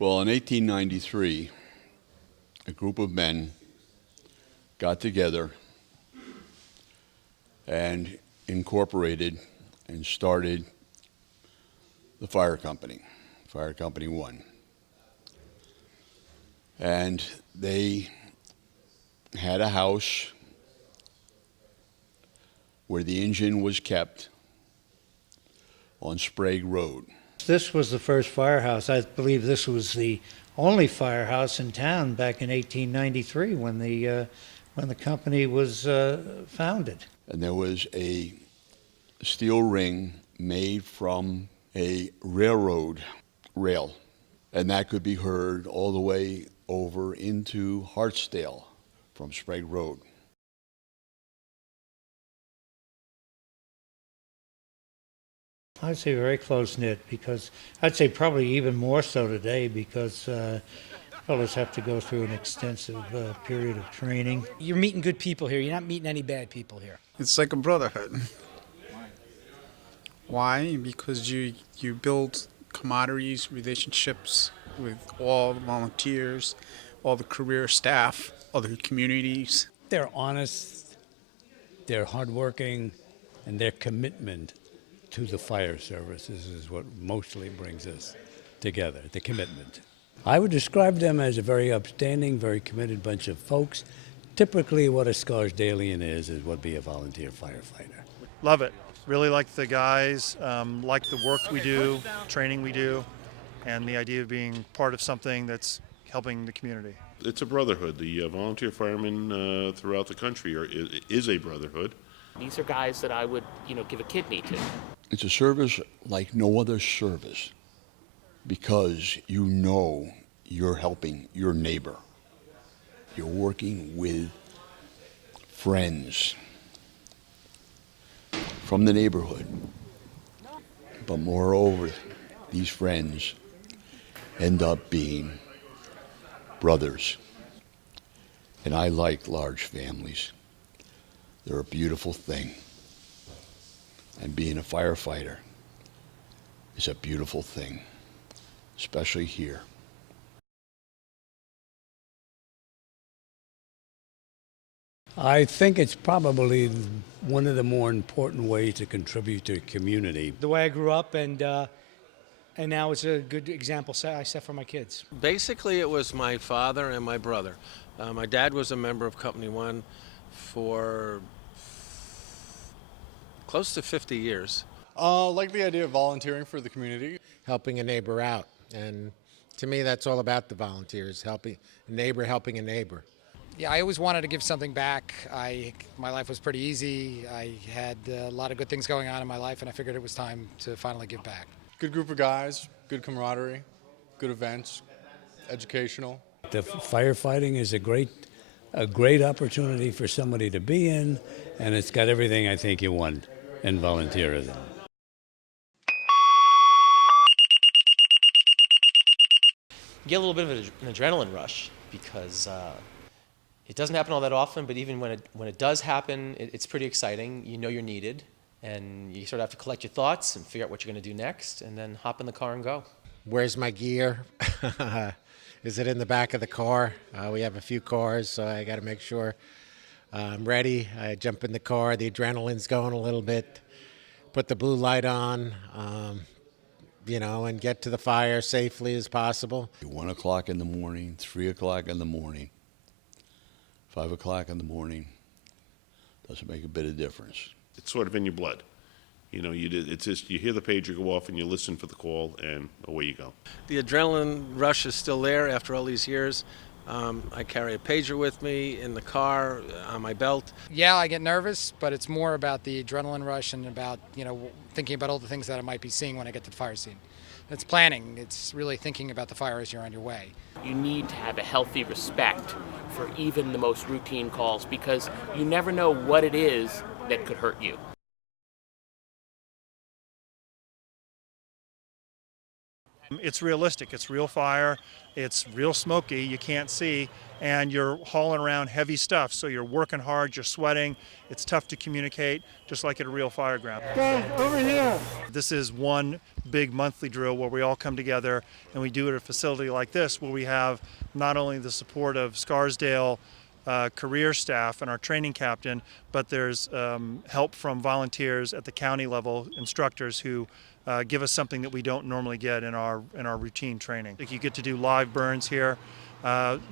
Well, in 1893, a group of men got together and incorporated and started the Fire Company, Fire Company 1. And they had a house where the engine was kept on Sprague Road. This was the first firehouse. I believe this was the only firehouse in town back in 1893 when the company was founded. And there was a steel ring made from a railroad rail, and that could be heard all the way over into Hartsdale from Sprague Road. I'd say very close-knit, because I'd say probably even more so today, because fellows have to go through an extensive period of training. You're meeting good people here. You're not meeting any bad people here. It's like a brotherhood. Why? Because you build camaraderies, relationships with all the volunteers, all the career staff, other communities. They're honest, they're hardworking, and their commitment to the fire services is what mostly brings us together, the commitment. I would describe them as a very upstanding, very committed bunch of folks. Typically what a Scarsdalian is would be a volunteer firefighter. Love it. Really like the guys, like the work we do, training we do, and the idea of being part of something that's helping the community. It's a brotherhood. The volunteer firemen throughout the country is a brotherhood. These are guys that I would, give a kidney to. It's a service like no other service because you know you're helping your neighbor. You're working with friends from the neighborhood. But moreover, these friends end up being brothers. And I like large families. They're a beautiful thing. And being a firefighter is a beautiful thing, especially here. I think it's probably one of the more important ways to contribute to a community. The way I grew up, and now it's a good example I set for my kids. Basically, it was my father and my brother. My dad was a member of Company 1 for close to 50 years. Like the idea of volunteering for the community. Helping a neighbor out. And to me, that's all about the volunteers, helping a neighbor. Yeah, I always wanted to give something back. My life was pretty easy. I had a lot of good things going on in my life, and I figured it was time to finally give back. Good group of guys, good camaraderie, good events, educational. The firefighting is a great opportunity for somebody to be in, and it's got everything I think you want in volunteerism. You get a little bit of an adrenaline rush because it doesn't happen all that often, but even when it does happen, it's pretty exciting. You know you're needed, and you sort of have to collect your thoughts and figure out what you're going to do next, and then hop in the car and go. Where's my gear? Is it in the back of the car? We have a few cars, so I got to make sure I'm ready. I jump in the car, the adrenaline's going a little bit, put the blue light on, and get to the fire safely as possible. 1 o'clock in the morning, 3 o'clock in the morning, 5 o'clock in the morning, doesn't make a bit of difference. It's sort of in your blood. It's just you hear the pager go off and you listen for the call and away you go. The adrenaline rush is still there after all these years. I carry a pager with me in the car, on my belt. Yeah, I get nervous, but it's more about the adrenaline rush and about, thinking about all the things that I might be seeing when I get to the fire scene. It's planning. It's really thinking about the fire as you're on your way. You need to have a healthy respect for even the most routine calls because you never know what it is that could hurt you. It's realistic. It's real fire. It's real smoky. You can't see. And you're hauling around heavy stuff. So you're working hard. You're sweating. It's tough to communicate, just like at a real fire ground. Guys, over here. This is one big monthly drill where we all come together, and we do it at a facility like this where we have not only the support of Scarsdale career staff and our training captain, but there's help from volunteers at the county level, instructors who give us something that we don't normally get in our routine training. Like, you get to do live burns here,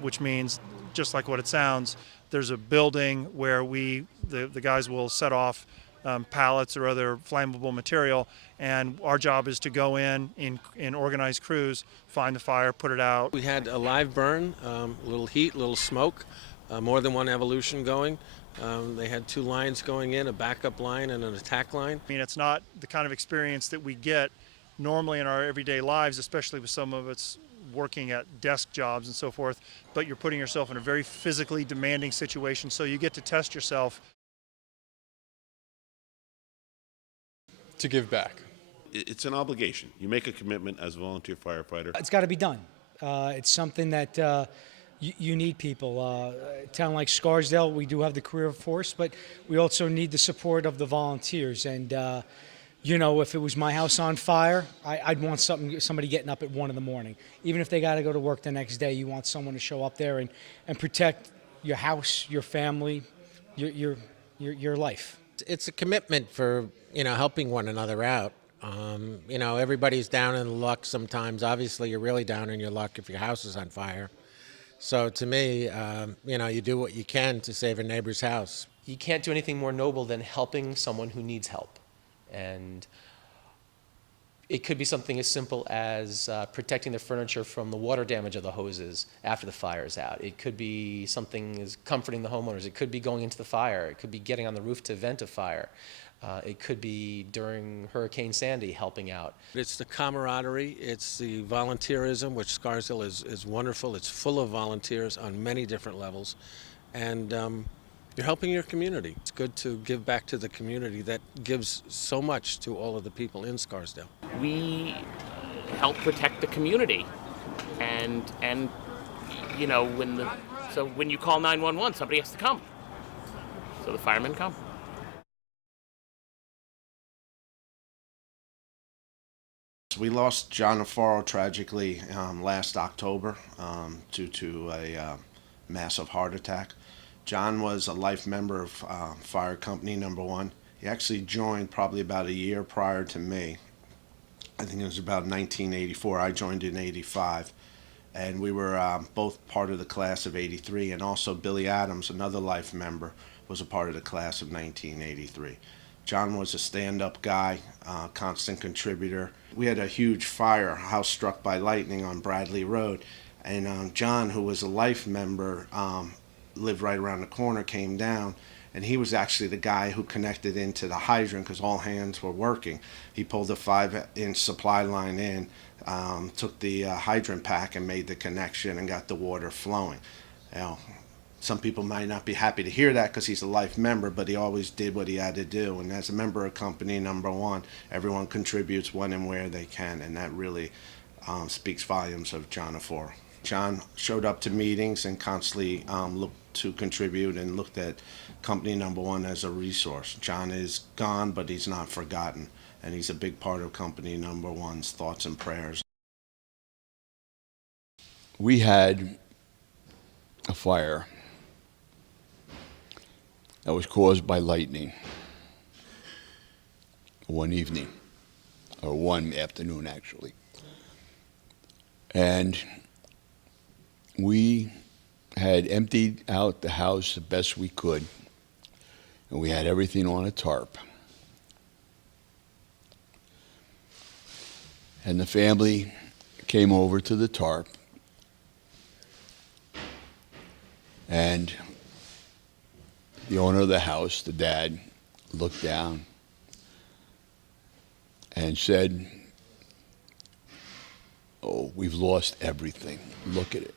which means, just like what it sounds, there's a building where the guys will set off pallets or other flammable material, and our job is to go in organized crews, find the fire, put it out. We had a live burn, a little heat, a little smoke, more than one evolution going. They had two lines going in, a backup line and an attack line. I mean, it's not the kind of experience that we get normally in our everyday lives, especially with some of it's working at desk jobs and so forth, but you're putting yourself in a very physically demanding situation, so you get to test yourself. To give back. It's an obligation. You make a commitment as a volunteer firefighter. It's got to be done. It's something that you need people. A town like Scarsdale, we do have the career force, but we also need the support of the volunteers. And you know, if it was my house on fire, I'd want somebody getting up at 1 in the morning. Even if they got to go to work the next day, you want someone to show up there and protect your house, your family, your life. It's a commitment for, helping one another out. Everybody's down in luck sometimes. Obviously, you're really down in your luck if your house is on fire. So to me, you do what you can to save a neighbor's house. You can't do anything more noble than helping someone who needs help. And it could be something as simple as protecting the furniture from the water damage of the hoses after the fire is out. It could be something as comforting the homeowners. It could be going into the fire. It could be getting on the roof to vent a fire. It could be during Hurricane Sandy helping out. It's the camaraderie, it's the volunteerism, which Scarsdale is wonderful. It's full of volunteers on many different levels. And you're helping your community. It's good to give back to the community that gives so much to all of the people in Scarsdale. We help protect the community, and when you call 911, somebody has to come. So the firemen come. We lost John Afaro tragically last October due to a massive heart attack. John was a life member of Fire Company Number 1. He actually joined probably about a year prior to me. I think it was about 1984. I joined in 85. And we were both part of the class of 83. And also Billy Adams, another life member, was a part of the class of 1983. John was a stand-up guy, constant contributor. We had a huge fire, a house struck by lightning on Bradley Road. And John, who was a life member, lived right around the corner, came down, and he was actually the guy who connected into the hydrant because all hands were working. He pulled the 5-inch supply line in, took the hydrant pack and made the connection and got the water flowing. Now, some people might not be happy to hear that because he's a life member, but he always did what he had to do. And as a member of Company Number 1, everyone contributes when and where they can, and that really speaks volumes of John Afaro. John showed up to meetings and constantly looked to contribute and looked at Company Number 1 as a resource. John is gone, but he's not forgotten, and he's a big part of Company Number 1's thoughts and prayers. We had a fire that was caused by lightning one evening, or one afternoon actually. And we had emptied out the house the best we could, and we had everything on a tarp. And the family came over to the tarp, and the owner of the house, the dad, looked down and said, "Oh, we've lost everything. Look at it.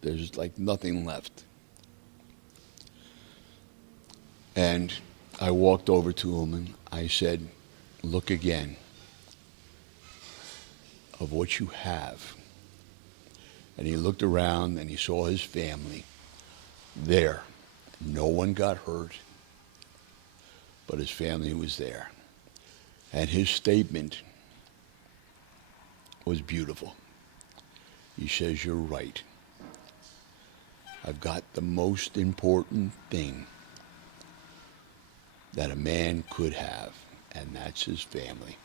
There's like nothing left." And I walked over to him and I said, "Look again." of what you have. And he looked around and he saw his family there. No one got hurt, but his family was there. And his statement was beautiful. He says, "You're right. I've got the most important thing that a man could have, and that's his family."